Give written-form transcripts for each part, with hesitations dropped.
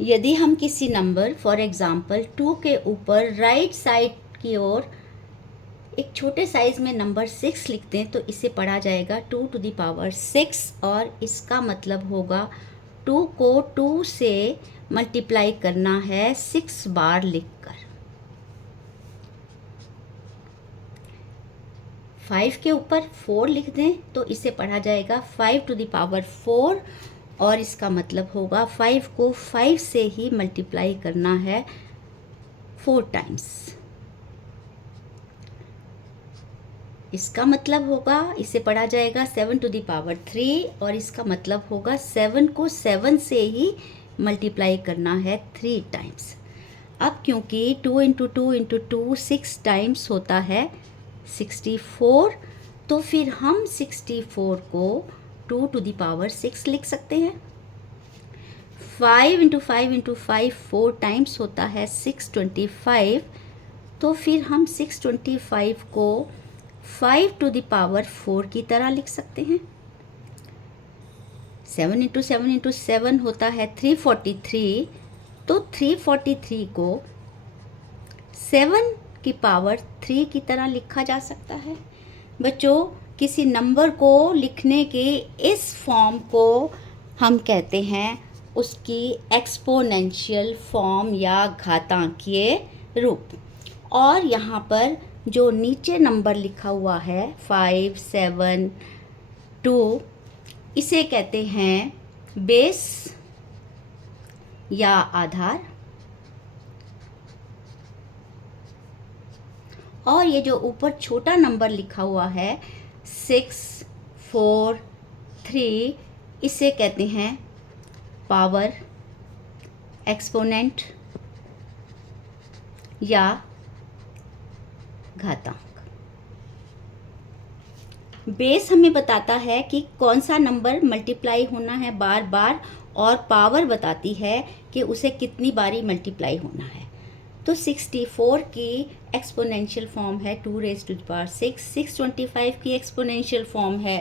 यदि हम किसी नंबर फॉर एग्ज़ाम्पल 2 के ऊपर राइट साइड की ओर एक छोटे साइज़ में नंबर 6 लिखते हैं तो इसे पढ़ा जाएगा 2 टू द पावर 6 और इसका मतलब होगा 2 को 2 से मल्टीप्लाई करना है 6 बार लिखकर। 5 के ऊपर 4 लिख दें तो इसे पढ़ा जाएगा 5 टू द पावर 4 और इसका मतलब होगा 5 को 5 से ही मल्टीप्लाई करना है 4 टाइम्स। इसका मतलब होगा इसे पढ़ा जाएगा 7 टू द पावर 3 और इसका मतलब होगा 7 को 7 से ही मल्टीप्लाई करना है 3 टाइम्स। अब क्योंकि 2 इंटू 2 इंटू 2 6 टाइम्स होता है 64, तो फिर हम 64 को 2 टू द पावर 6 लिख सकते हैं। 5 इंटू 5 इंटू 5 4 टाइम्स होता है 625, तो फिर हम 625 को 5 टू द पावर 4 की तरह लिख सकते हैं। 7 इंटू 7 इंटू 7 होता है 343, तो 343 को 7 की पावर 3 की तरह लिखा जा सकता है। बच्चों, किसी नंबर को लिखने के इस फॉर्म को हम कहते हैं उसकी एक्सपोनेंशियल फॉर्म या घातांकीय रूप। और यहाँ पर जो नीचे नंबर लिखा हुआ है 5 7 2, इसे कहते हैं बेस या आधार। और ये जो ऊपर छोटा नंबर लिखा हुआ है 6 4 3, इसे कहते हैं पावर, एक्सपोनेंट या घातांक। बेस हमें बताता है कि कौन सा नंबर मल्टीप्लाई होना है बार बार, और पावर बताती है कि उसे कितनी बारी मल्टीप्लाई होना है। तो 64 की एक्सपोनेंशियल फॉर्म है 2 रेज़ टू द पावर 6, 625 की एक्सपोनेंशियल फॉर्म है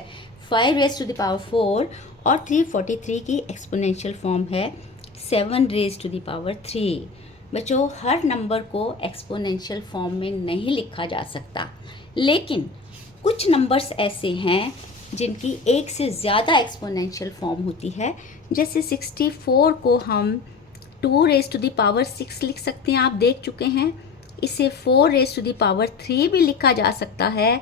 5 रेज़ टू द पावर 4 और 343 की एक्सपोनेंशियल फॉर्म है 7 रेज़ टू द पावर 3। बच्चों, हर नंबर को एक्सपोनेंशियल फॉर्म में नहीं लिखा जा सकता, लेकिन कुछ नंबर्स ऐसे हैं जिनकी एक से ज़्यादा एक्सपोनेंशियल फॉर्म होती है। जैसे 64 को हम 2 रेज़ टू द पावर 6 लिख सकते हैं, आप देख चुके हैं। इसे 4 रेज़ टू द पावर 3 भी लिखा जा सकता है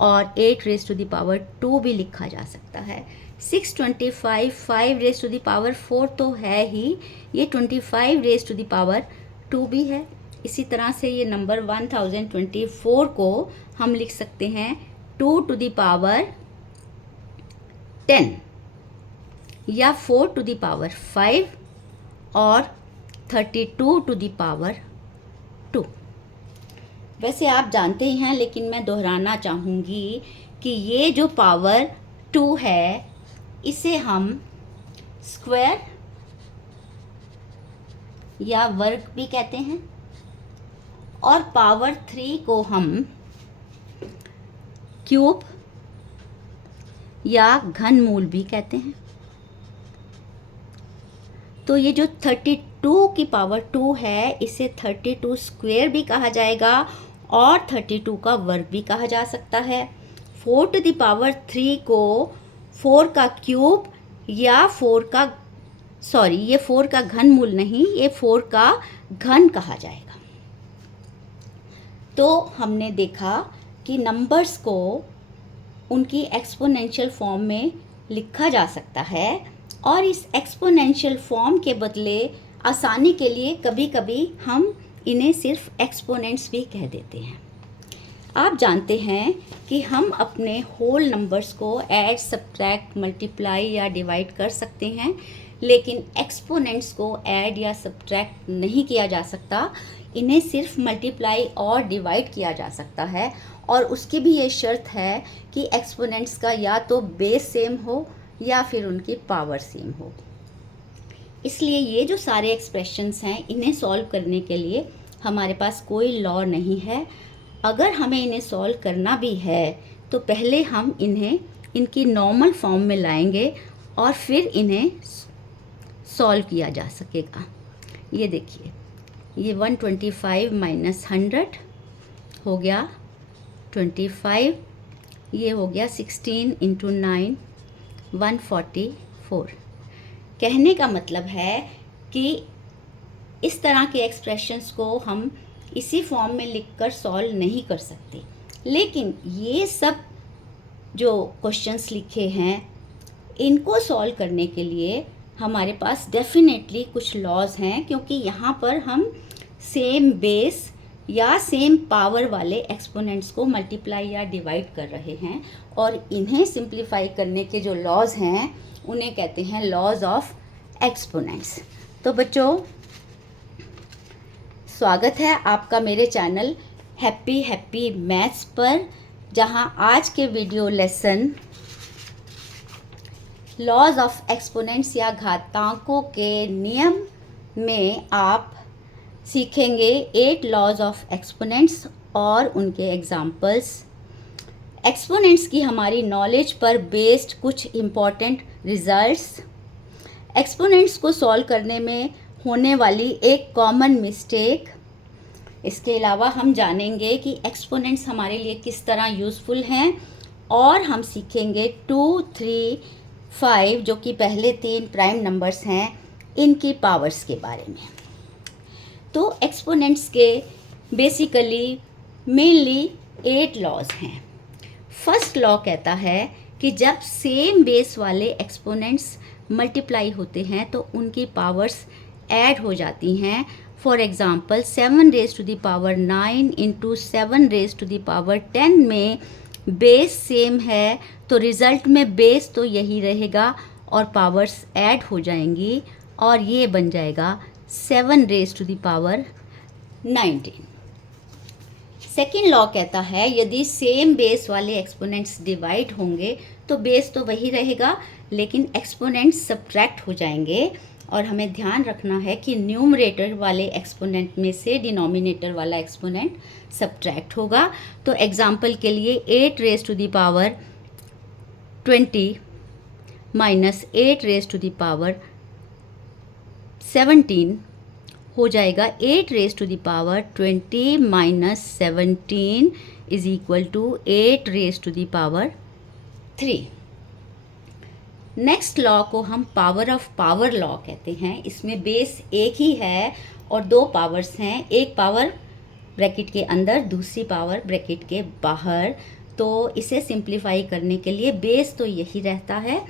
और 8 रेज़ टू द पावर 2 भी लिखा जा सकता है। 625 5 रेज़ टू द पावर 4 तो है ही, ये 25 रेज़ टू द पावर 2 भी है। इसी तरह से ये नंबर 1024 को हम लिख सकते हैं 2 टू द पावर 10 या 4 टू द पावर 5 और 32 टू द पावर 2। वैसे आप जानते ही हैं, लेकिन मैं दोहराना चाहूँगी कि ये जो पावर 2 है इसे हम स्क्वायर या वर्ग भी कहते हैं, और पावर 3 को हम क्यूब या घनमूल भी कहते हैं। तो ये जो 32 की पावर 2 है इसे 32 स्क्वायर भी कहा जाएगा और 32 का वर्ग भी कहा जा सकता है। 4 टू द पावर 3 को 4 का क्यूब या ये 4 का घनमूल नहीं, ये 4 का घन कहा जाएगा। तो हमने देखा कि नंबर्स को उनकी एक्सपोनेंशियल फॉर्म में लिखा जा सकता है, और इस एक्सपोनेंशियल फॉर्म के बदले आसानी के लिए कभी कभी हम इन्हें सिर्फ एक्सपोनेंट्स भी कह देते हैं। आप जानते हैं कि हम अपने होल नंबर्स को ऐड, सब्ट्रैक्ट, मल्टीप्लाई या डिवाइड कर सकते हैं, लेकिन एक्सपोनेंट्स को ऐड या सब्ट्रैक्ट नहीं किया जा सकता। इन्हें सिर्फ मल्टीप्लाई और डिवाइड किया जा सकता है, और उसकी भी ये शर्त है कि एक्सपोनेंट्स का या तो बेस सेम हो या फिर उनकी पावर सेम हो। इसलिए ये जो सारे एक्सप्रेशंस हैं, इन्हें सॉल्व करने के लिए हमारे पास कोई लॉ नहीं है। अगर हमें इन्हें सॉल्व करना भी है तो पहले हम इन्हें इनकी नॉर्मल फॉर्म में लाएंगे और फिर इन्हें सॉल्व किया जा सकेगा। ये देखिए, ये 125 माइनस 100 हो गया 25, ये हो गया 16 इंटू 9 144। कहने का मतलब है कि इस तरह के एक्सप्रेशंस को हम इसी फॉर्म में लिखकर सॉल्व नहीं कर सकते, लेकिन ये सब जो क्वेश्चंस लिखे हैं इनको सॉल्व करने के लिए हमारे पास डेफिनेटली कुछ लॉज हैं, क्योंकि यहाँ पर हम सेम बेस या सेम पावर वाले एक्सपोनेंट्स को मल्टीप्लाई या डिवाइड कर रहे हैं, और इन्हें सिंप्लीफाई करने के जो लॉज हैं उन्हें कहते हैं लॉज ऑफ एक्सपोनेंट्स। तो बच्चों, स्वागत है आपका मेरे चैनल हैप्पी मैथ्स पर, जहां आज के video lesson laws of exponents या घातांकों के नियम में आप सीखेंगे 8 लॉज ऑफ एक्सपोनेंट्स और उनके एग्जाम्पल्स, एक्सपोनेंट्स की हमारी नॉलेज पर बेस्ड कुछ इम्पॉर्टेंट रिजल्ट्स, एक्सपोनेंट्स को सॉल्व करने में होने वाली एक कॉमन मिस्टेक। इसके अलावा हम जानेंगे कि एक्सपोनेंट्स हमारे लिए किस तरह यूज़फुल हैं, और हम सीखेंगे 2, 3, 5 जो कि पहले 3 प्राइम नंबर्स हैं, इनकी पावर्स के बारे में। तो एक्सपोनेंट्स के बेसिकली मेनली 8 लॉज हैं। फर्स्ट लॉ कहता है कि जब सेम बेस वाले एक्सपोनेंट्स मल्टीप्लाई होते हैं तो उनकी पावर्स ऐड हो जाती हैं। For example 7 raise to the power 9 into 7 raise to the power 10 में बेस सेम है, तो रिज़ल्ट में बेस तो यही रहेगा और पावर्स ऐड हो जाएंगी, और ये बन जाएगा 7 raise to the power 19। Second law कहता है यदि सेम बेस वाले एक्सपोनेंट्स डिवाइड होंगे तो बेस तो वही रहेगा, लेकिन एक्सपोनेंट्स सब्ट्रैक्ट हो जाएंगे, और हमें ध्यान रखना है कि न्यूमरेटर वाले एक्सपोनेंट में से डिनोमिनेटर वाला एक्सपोनेंट सब्ट्रैक्ट होगा। तो एग्जांपल के लिए 8 raise to the power 20 minus 8 raise to the power 17 हो जाएगा 8 raise to the power 20 minus 17 is equal to 8 raise to the power 3। Next law को हम पावर ऑफ पावर लॉ कहते हैं। इसमें बेस एक ही है और 2 पावर्स हैं, एक पावर ब्रैकेट के अंदर, दूसरी पावर ब्रैकेट के बाहर। तो इसे सिंप्लीफाई करने के लिए बेस तो यही रहता है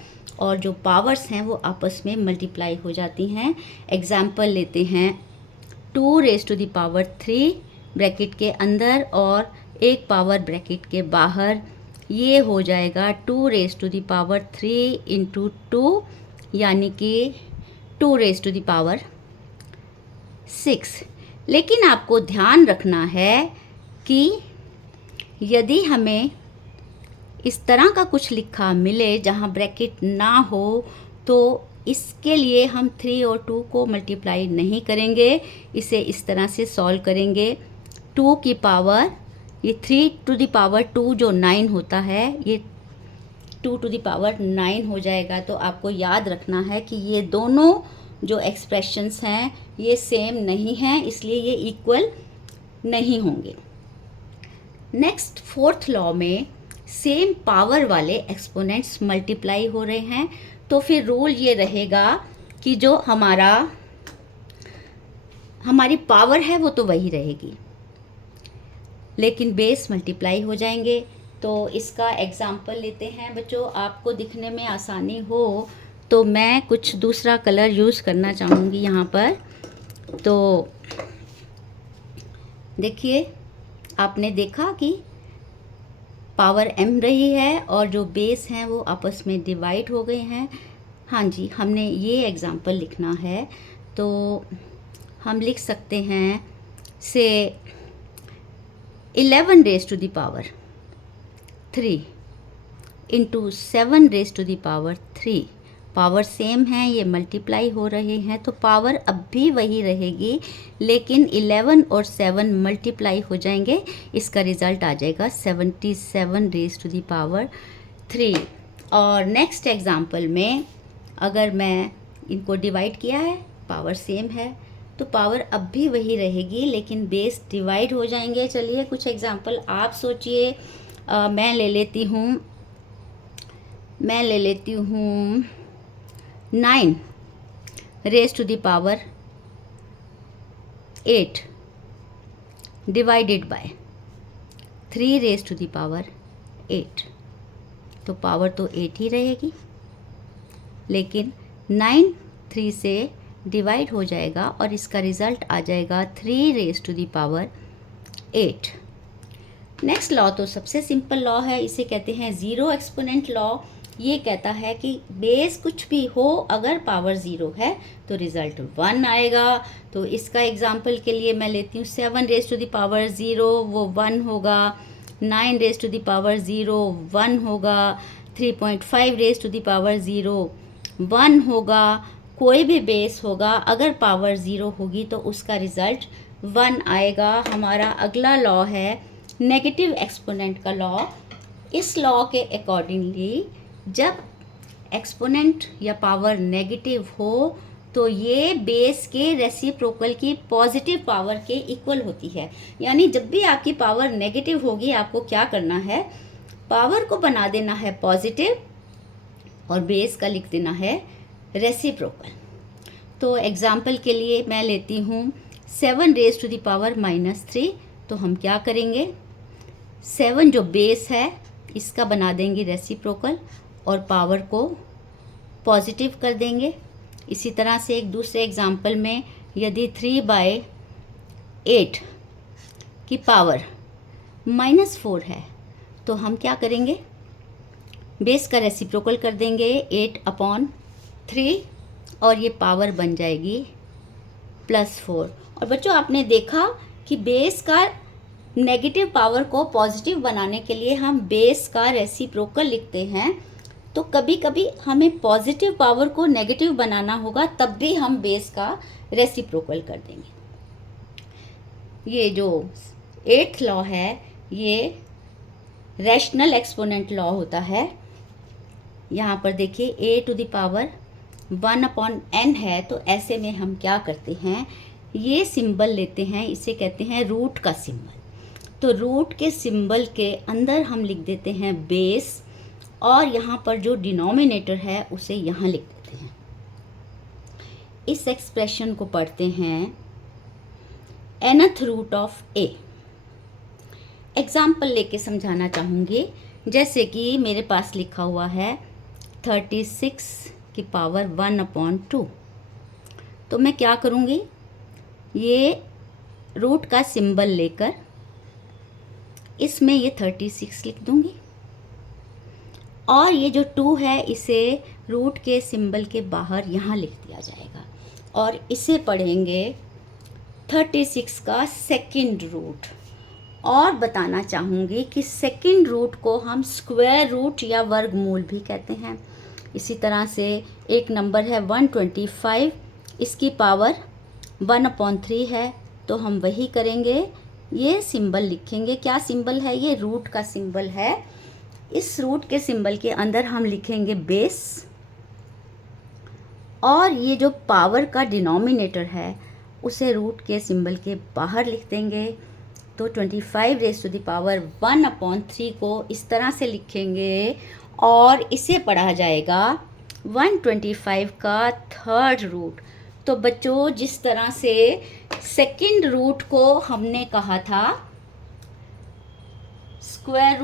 और जो पावर्स हैं वो आपस में मल्टीप्लाई हो जाती हैं। एग्जाम्पल लेते हैं 2 raise to the power 3 bracket के अंदर और एक पावर ब्रैकेट के बाहर, ये हो जाएगा 2 raise to the power 3 into 2 यानी कि 2 रेज़ टू द पावर 6। लेकिन आपको ध्यान रखना है कि यदि हमें इस तरह का कुछ लिखा मिले जहाँ ब्रैकेट ना हो तो इसके लिए हम 3 और 2 को मल्टीप्लाई नहीं करेंगे, इसे इस तरह से सॉल्व करेंगे। 2 की पावर, ये 3 टू द पावर 2 जो 9 होता है, ये 2 टू द पावर 9 हो जाएगा। तो आपको याद रखना है कि ये दोनों जो एक्सप्रेशंस हैं ये सेम नहीं हैं, इसलिए ये इक्वल नहीं होंगे। नेक्स्ट फोर्थ लॉ में सेम पावर वाले एक्सपोनेंट्स मल्टीप्लाई हो रहे हैं, तो फिर रूल ये रहेगा कि जो हमारी पावर है वो तो वही रहेगी, लेकिन बेस मल्टीप्लाई हो जाएंगे। तो इसका एग्जाम्पल लेते हैं बच्चों, आपको दिखने में आसानी हो तो मैं कुछ दूसरा कलर यूज़ करना चाहूँगी यहाँ पर। तो देखिए, आपने देखा कि पावर m रही है और जो बेस हैं वो आपस में डिवाइड हो गए हैं। हाँ जी, हमने ये एग्जाम्पल लिखना है, तो हम लिख सकते हैं से 11 raise to the power 3 into 7 raise to the power 3। Power same है, ये मल्टीप्लाई हो रहे हैं, तो पावर अब भी वही रहेगी, लेकिन 11 और 7 मल्टीप्लाई हो जाएंगे। इसका रिज़ल्ट आ जाएगा 77 रेज़ टू द पावर 3। और नेक्स्ट एग्जांपल में अगर मैं इनको डिवाइड किया है, पावर सेम है, तो पावर अब भी वही रहेगी, लेकिन बेस डिवाइड हो जाएंगे। चलिए कुछ एग्जांपल आप सोचिए। मैं ले लेती हूँ 9 raise to the power 8 divided by 3 raise to the power 8। तो पावर तो 8 ही रहेगी, लेकिन 9 3 से डिवाइड हो जाएगा और इसका रिज़ल्ट आ जाएगा 3 raise to the power 8। Next law तो सबसे सिंपल लॉ है, इसे कहते हैं ज़ीरो एक्सपोनेंट लॉ। ये कहता है कि बेस कुछ भी हो, अगर पावर ज़ीरो है तो रिज़ल्ट 1 आएगा। तो इसका एग्जांपल के लिए मैं लेती हूँ 7 रेज टू द पावर 0, वो 1 होगा। 9 रेज टू द पावर 0 1 होगा। 3.5 रेज टू द पावर 0 1 होगा। कोई भी बेस होगा, अगर पावर 0 होगी तो उसका रिज़ल्ट 1 आएगा। हमारा अगला लॉ है नेगेटिव एक्सपोनेंट का लॉ। इस लॉ के अकॉर्डिंगली जब एक्सपोनेंट या पावर नेगेटिव हो तो ये बेस के रेसिप्रोकल की पॉजिटिव पावर के इक्वल होती है। यानी जब भी आपकी पावर नेगेटिव होगी, आपको क्या करना है, पावर को बना देना है पॉजिटिव और बेस का लिख देना है रेसिप्रोकल। तो एग्जाम्पल के लिए मैं लेती हूँ 7 रेज टू द पावर -3। तो हम क्या करेंगे, 7 जो बेस है इसका बना देंगे रेसिप्रोकल और पावर को पॉजिटिव कर देंगे। इसी तरह से एक दूसरे एग्जाम्पल में यदि 3/8 की पावर -4 है तो हम क्या करेंगे, बेस का रेसिप्रोकल कर देंगे 8/3 और ये पावर बन जाएगी +4। और बच्चों आपने देखा कि बेस का नेगेटिव पावर को पॉजिटिव बनाने के लिए हम बेस का रेसिप्रोकल लिखते हैं। तो कभी कभी हमें पॉजिटिव पावर को नेगेटिव बनाना होगा, तब भी हम बेस का रेसिप्रोकल कर देंगे। ये जो 8th लॉ है ये रैशनल एक्सपोनेंट लॉ होता है। यहाँ पर देखिए a to the power 1/n है, तो ऐसे में हम क्या करते हैं, ये सिंबल लेते हैं, इसे कहते हैं रूट का सिंबल। तो रूट के सिंबल के अंदर हम लिख देते हैं बेस और यहाँ पर जो डिनोमिनेटर है उसे यहाँ लिख देते हैं। इस एक्सप्रेशन को पढ़ते हैं nth रूट ऑफ a। एग्जाम्पल लेके समझाना चाहूँगी, जैसे कि मेरे पास लिखा हुआ है 36 की पावर 1/2। तो मैं क्या करूँगी, ये रूट का सिंबल लेकर इसमें ये 36 लिख दूँगी और ये जो 2 है इसे रूट के सिंबल के बाहर यहाँ लिख दिया जाएगा और इसे पढ़ेंगे 36 का सेकंड रूट। और बताना चाहूँगी कि सेकंड रूट को हम स्क्वायर रूट या वर्गमूल भी कहते हैं। इसी तरह से एक नंबर है 125, इसकी पावर 1/3 है, तो हम वही करेंगे, ये सिंबल लिखेंगे। क्या सिंबल है, ये रूट का सिंबल है। इस रूट के सिंबल के अंदर हम लिखेंगे बेस और ये जो पावर का डिनोमिनेटर है उसे रूट के सिंबल के बाहर लिख देंगे। तो 25 रेज़ टू द पावर 1/3 को इस तरह से लिखेंगे और इसे पढ़ा जाएगा 125 का थर्ड रूट। तो बच्चों जिस तरह से सेकंड रूट को हमने कहा था स्क्वायर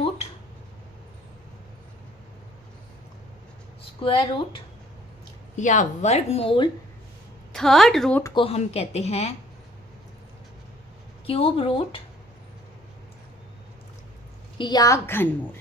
रूट या वर्गमूल, थर्ड रूट को हम कहते हैं क्यूब रूट या घनमूल।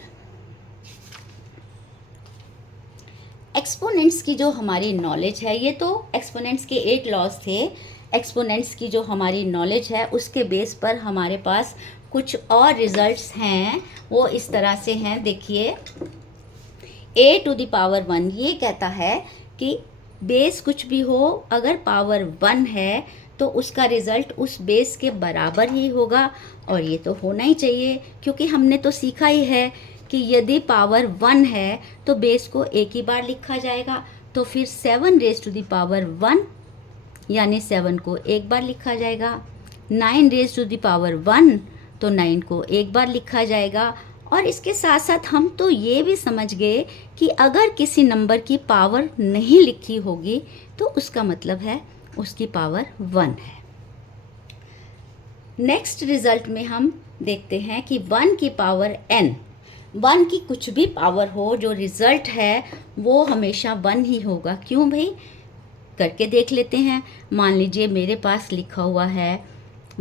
एक्सपोनेंट्स की जो हमारी नॉलेज है, ये तो एक्सपोनेंट्स के 8 लॉज थे। एक्सपोनेंट्स की जो हमारी नॉलेज है उसके बेस पर हमारे पास कुछ और रिजल्ट्स हैं, वो इस तरह से हैं। देखिए a टू द पावर 1 ये कहता है कि बेस कुछ भी हो, अगर पावर 1 है तो उसका रिज़ल्ट उस बेस के बराबर ही होगा। और ये तो होना ही चाहिए, क्योंकि हमने तो सीखा ही है कि यदि पावर 1 है तो बेस को एक ही बार लिखा जाएगा। तो फिर 7 रेज़ टू द पावर 1 यानी 7 को एक बार लिखा जाएगा। 9 रेज़ टू द पावर 1 तो 9 को एक बार लिखा जाएगा। और इसके साथ साथ हम तो ये भी समझ गए कि अगर किसी नंबर की पावर नहीं लिखी होगी तो उसका मतलब है उसकी पावर 1 है। नेक्स्ट रिज़ल्ट में हम देखते हैं कि 1 की पावर n, 1 की कुछ भी पावर हो, जो रिज़ल्ट है वो हमेशा 1 ही होगा। क्यों भाई? करके देख लेते हैं। मान लीजिए मेरे पास लिखा हुआ है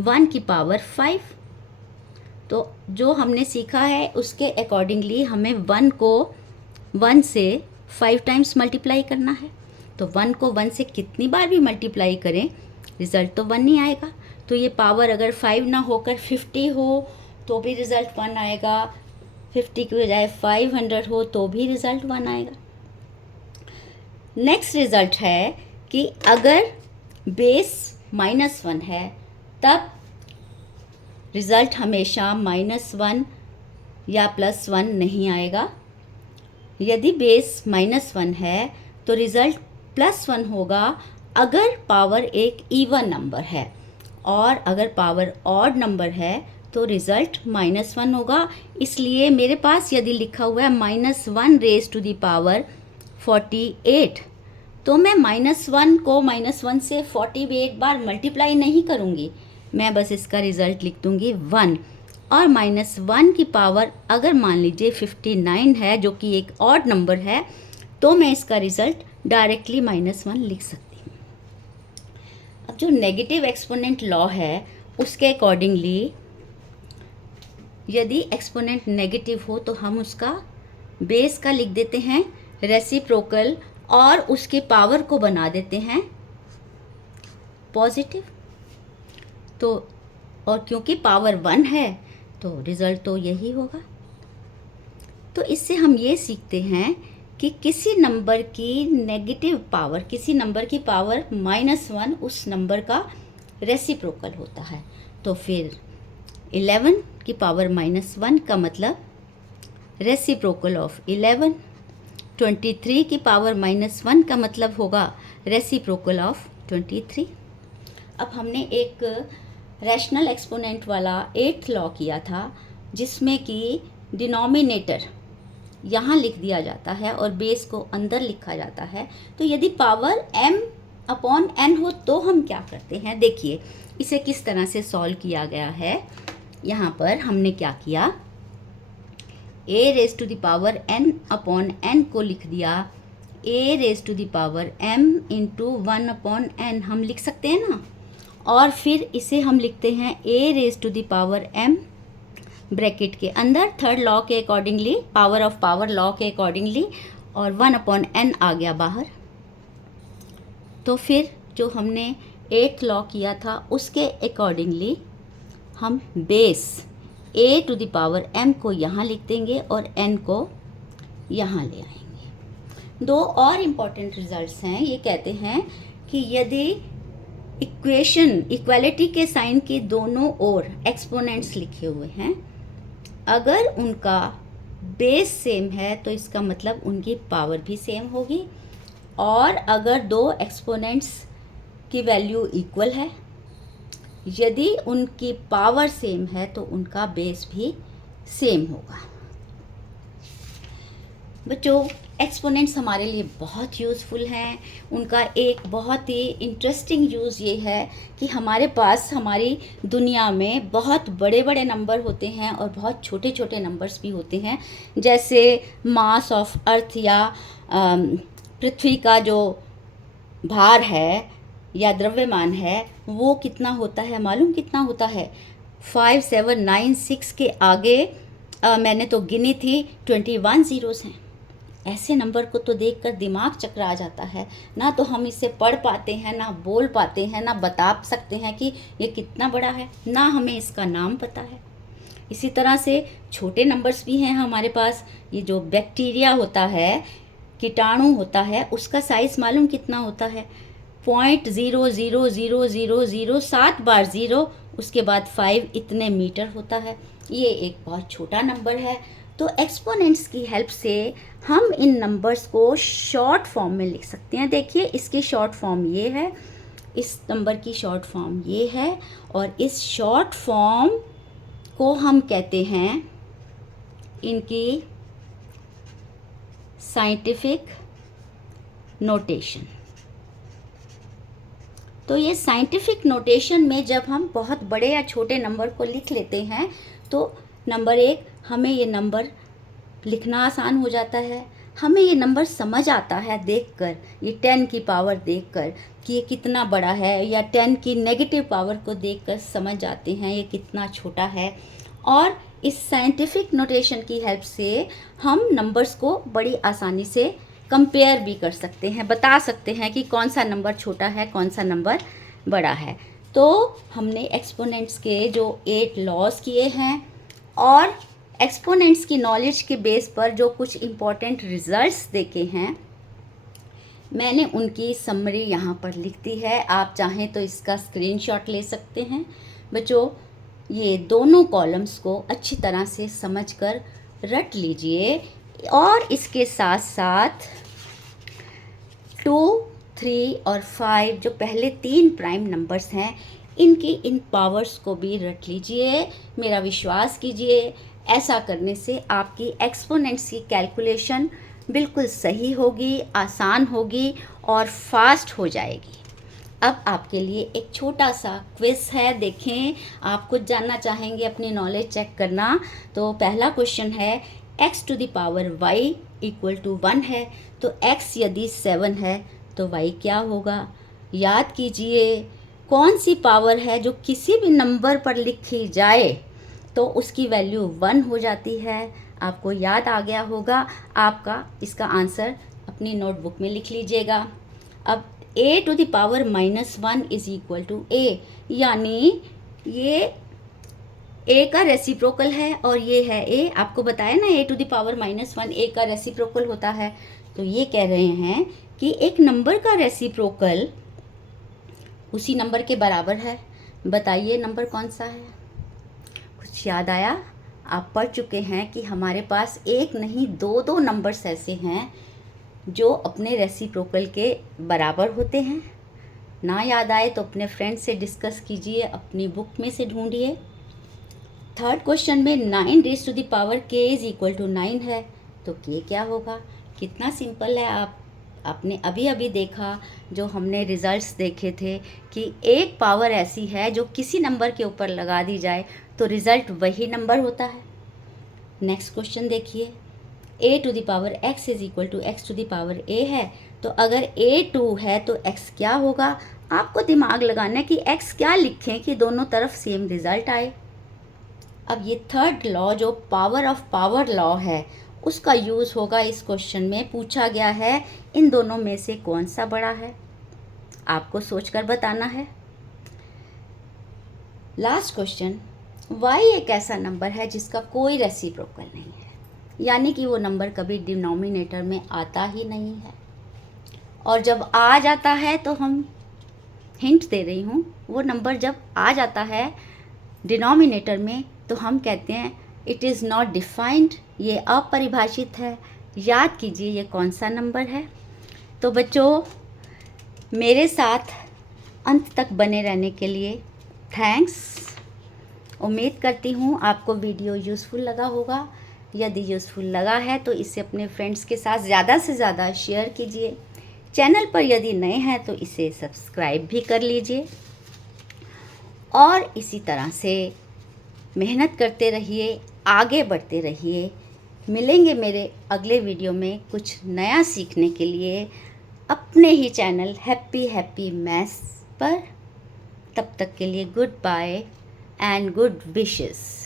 1 की पावर 5, तो जो हमने सीखा है उसके अकॉर्डिंगली हमें 1 को 1 से 5 टाइम्स मल्टीप्लाई करना है। तो 1 को 1 से कितनी बार भी मल्टीप्लाई करें रिज़ल्ट तो 1 ही आएगा। तो ये पावर अगर 5 ना होकर 50 हो तो भी रिज़ल्ट 1 आएगा, 50 की बजाय 500 हो तो भी रिज़ल्ट 1 आएगा। नेक्स्ट रिज़ल्ट है कि अगर बेस -1 है तब रिज़ल्ट हमेशा -1 या +1 नहीं आएगा। यदि बेस -1 है तो रिज़ल्ट +1 होगा अगर पावर एक इवन नंबर है, और अगर पावर ऑड नंबर है तो रिज़ल्ट -1 होगा। इसलिए मेरे पास यदि लिखा हुआ है -1 रेज़ टू द पावर 48, तो मैं -1 को -1 से 48 बार मल्टीप्लाई नहीं करूँगी, मैं बस इसका रिज़ल्ट लिख दूँगी 1। और -1 की पावर अगर मान लीजिए 59 है, जो कि एक ऑड नंबर है, तो मैं इसका रिज़ल्ट डायरेक्टली -1 लिख सकती हूँ। अब जो नेगेटिव एक्सपोनेंट लॉ है उसके अकॉर्डिंगली यदि एक्सपोनेंट नेगेटिव हो तो हम उसका बेस का लिख देते हैं रेसिप्रोकल, और उसके पावर को बना देते हैं पॉजिटिव। तो और क्योंकि पावर 1 है तो रिज़ल्ट तो यही होगा। तो इससे हम ये सीखते हैं कि किसी नंबर की नेगेटिव पावर, किसी नंबर की पावर -1 उस नंबर का रेसिप्रोकल होता है। तो फिर 11 की पावर -1 का मतलब रेसिप्रोकल ऑफ 11, 23 की पावर -1 का मतलब होगा रेसिप्रोकल ऑफ 23। अब हमने एक रैशनल एक्सपोनेंट वाला 8th लॉ किया था, जिसमें कि डिनोमिनेटर यहाँ लिख दिया जाता है और बेस को अंदर लिखा जाता है। तो यदि पावर m/n हो तो हम क्या करते हैं, देखिए इसे किस तरह से सॉल्व किया गया है। यहाँ पर हमने क्या किया, a raise to the power n/n को लिख दिया a raise to the power m into 1/n, हम लिख सकते हैं ना। और फिर इसे हम लिखते हैं a raise to the power m bracket के अंदर थर्ड लॉ के accordingly, power of power law के अकॉर्डिंगली, और 1/n आ गया बाहर। तो फिर जो हमने 8th लॉ किया था उसके अकॉर्डिंगली हम base a to the power m को यहाँ लिख देंगे और n को यहाँ ले आएंगे। दो और इम्पॉर्टेंट रिजल्ट्स हैं। ये कहते हैं कि यदि इक्वालिटी के साइन के दोनों ओर एक्सपोनेंट्स लिखे हुए हैं, अगर उनका बेस सेम है तो इसका मतलब उनकी पावर भी सेम होगी, और अगर दो एक्सपोनेंट्स की वैल्यू इक्वल है, यदि उनकी पावर सेम है तो उनका बेस भी सेम होगा। बच्चों, एक्सपोनेंट्स हमारे लिए बहुत यूज़फुल हैं। उनका एक बहुत ही इंटरेस्टिंग यूज़ ये है कि हमारे पास हमारी दुनिया में बहुत बड़े बड़े नंबर होते हैं और बहुत छोटे छोटे नंबर्स भी होते हैं। जैसे मास ऑफ अर्थ या पृथ्वी का जो भार है या द्रव्यमान है वो कितना होता है, मालूम कितना होता है? 5, 7, 9, 6 के आगे मैंने तो गिनी थी 21 ज़ीरोज़ हैं। ऐसे नंबर को तो देखकर दिमाग चकरा जाता है। ना तो हम इसे पढ़ पाते हैं, ना बोल पाते हैं, ना बता सकते हैं कि ये कितना बड़ा है, ना हमें इसका नाम पता है। इसी तरह से छोटे नंबर्स भी हैं हमारे पास। ये जो बैक्टीरिया होता है, कीटाणु होता है, उसका साइज़ मालूम कितना होता है? 0.00000 7 बार 0, उसके बाद 5 इतने मीटर होता है। ये एक बहुत छोटा नंबर है। तो एक्सपोनेंट्स की हेल्प से हम इन नंबर्स को शॉर्ट फॉर्म में लिख सकते हैं। देखिए इसकी शॉर्ट फॉर्म ये है इस नंबर की शॉर्ट फॉर्म ये है और इस शॉर्ट फॉर्म को हम कहते हैं इनकी साइंटिफिक नोटेशन। तो ये साइंटिफिक नोटेशन में जब हम बहुत बड़े या छोटे नंबर को लिख लेते हैं तो नंबर 1 हमें ये नंबर लिखना आसान हो जाता है, हमें ये नंबर समझ आता है देखकर, ये 10 की पावर देखकर कि ये कितना बड़ा है, या 10 की नेगेटिव पावर को देखकर समझ जाते हैं ये कितना छोटा है। और इस साइंटिफिक नोटेशन की हेल्प से हम नंबर्स को बड़ी आसानी से कंपेयर भी कर सकते हैं, बता सकते हैं कि कौन सा नंबर छोटा है, कौन सा नंबर बड़ा है। तो हमने एक्सपोनेंट्स के जो 8 लॉज किए हैं और एक्सपोनेंट्स की नॉलेज के बेस पर जो कुछ इम्पॉर्टेंट रिजल्ट्स देखे हैं, मैंने उनकी समरी यहाँ पर लिख दी है। आप चाहें तो इसका स्क्रीनशॉट ले सकते हैं। बच्चों, ये दोनों कॉलम्स को अच्छी तरह से समझकर रट लीजिए और इसके साथ साथ 2, 3 और 5 जो पहले 3 प्राइम नंबर्स हैं, इनकी इन पावर्स को भी रट लीजिए। मेरा विश्वास कीजिए, ऐसा करने से आपकी एक्सपोनेंट्स की कैलकुलेशन बिल्कुल सही होगी, आसान होगी और फास्ट हो जाएगी। अब आपके लिए एक छोटा सा क्विज़ है, देखें आप कुछ जानना चाहेंगे, अपनी नॉलेज चेक करना। तो पहला क्वेश्चन है, x to the power y equal to 1 है, तो x यदि 7 है तो y क्या होगा? याद कीजिए, कौन सी पावर है जो किसी भी नंबर पर लिखी जाए तो उसकी वैल्यू 1 हो जाती है? आपको याद आ गया होगा। आपका इसका आंसर अपनी नोटबुक में लिख लीजिएगा। अब a to the power -1 is equal to a, यानी ये a का रेसिप्रोकल है और ये है a। आपको बताया ना a to the power -1 a का रेसिप्रोकल होता है। तो ये कह रहे हैं कि एक नंबर का रेसिप्रोकल उसी नंबर के बराबर है। बताइए नंबर कौन सा है? कुछ याद आया? आप पढ़ चुके हैं कि हमारे पास एक नहीं 2 नंबर्स ऐसे हैं जो अपने रेसिप्रोकल के बराबर होते हैं। ना याद आए तो अपने फ्रेंड से डिस्कस कीजिए, अपनी बुक में से ढूंढिए। थर्ड क्वेश्चन में 9 raise to the power k is equal to 9 है, तो k क्या होगा? कितना सिंपल है। आपने अभी अभी देखा, जो हमने रिजल्ट्स देखे थे कि एक पावर ऐसी है जो किसी नंबर के ऊपर लगा दी जाए तो रिज़ल्ट वही नंबर होता है। नेक्स्ट क्वेश्चन देखिए, a to the power x is equal to x to the power a है, तो अगर a 2 है तो x क्या होगा? आपको दिमाग लगाना है कि x क्या लिखें कि दोनों तरफ सेम रिज़ल्ट आए। अब ये थर्ड लॉ जो पावर ऑफ पावर लॉ है, उसका यूज़ होगा इस क्वेश्चन में। पूछा गया है इन दोनों में से कौन सा बड़ा है, आपको सोचकर बताना है। लास्ट क्वेश्चन, y एक ऐसा नंबर है जिसका कोई रेसिप्रोकल नहीं है, यानी कि वो नंबर कभी डिनोमिनेटर में आता ही नहीं है, और जब आ जाता है तो हम हिंट दे रही हूँ, वो नंबर जब आ जाता है डिनोमिनेटर में तो हम कहते हैं इट इज़ नॉट डिफाइंड, ये अपरिभाषित है। याद कीजिए ये कौन सा नंबर है। तो बच्चों, मेरे साथ अंत तक बने रहने के लिए थैंक्स। उम्मीद करती हूँ आपको वीडियो यूज़फुल लगा होगा। यदि यूज़फुल लगा है तो इसे अपने फ्रेंड्स के साथ ज़्यादा से ज़्यादा शेयर कीजिए। चैनल पर यदि नए हैं तो इसे सब्सक्राइब भी कर लीजिए और इसी तरह से मेहनत करते रहिए, आगे बढ़ते रहिए। मिलेंगे मेरे अगले वीडियो में कुछ नया सीखने के लिए अपने ही चैनल हैप्पी मैथ्स पर। तब तक के लिए good bye and good wishes.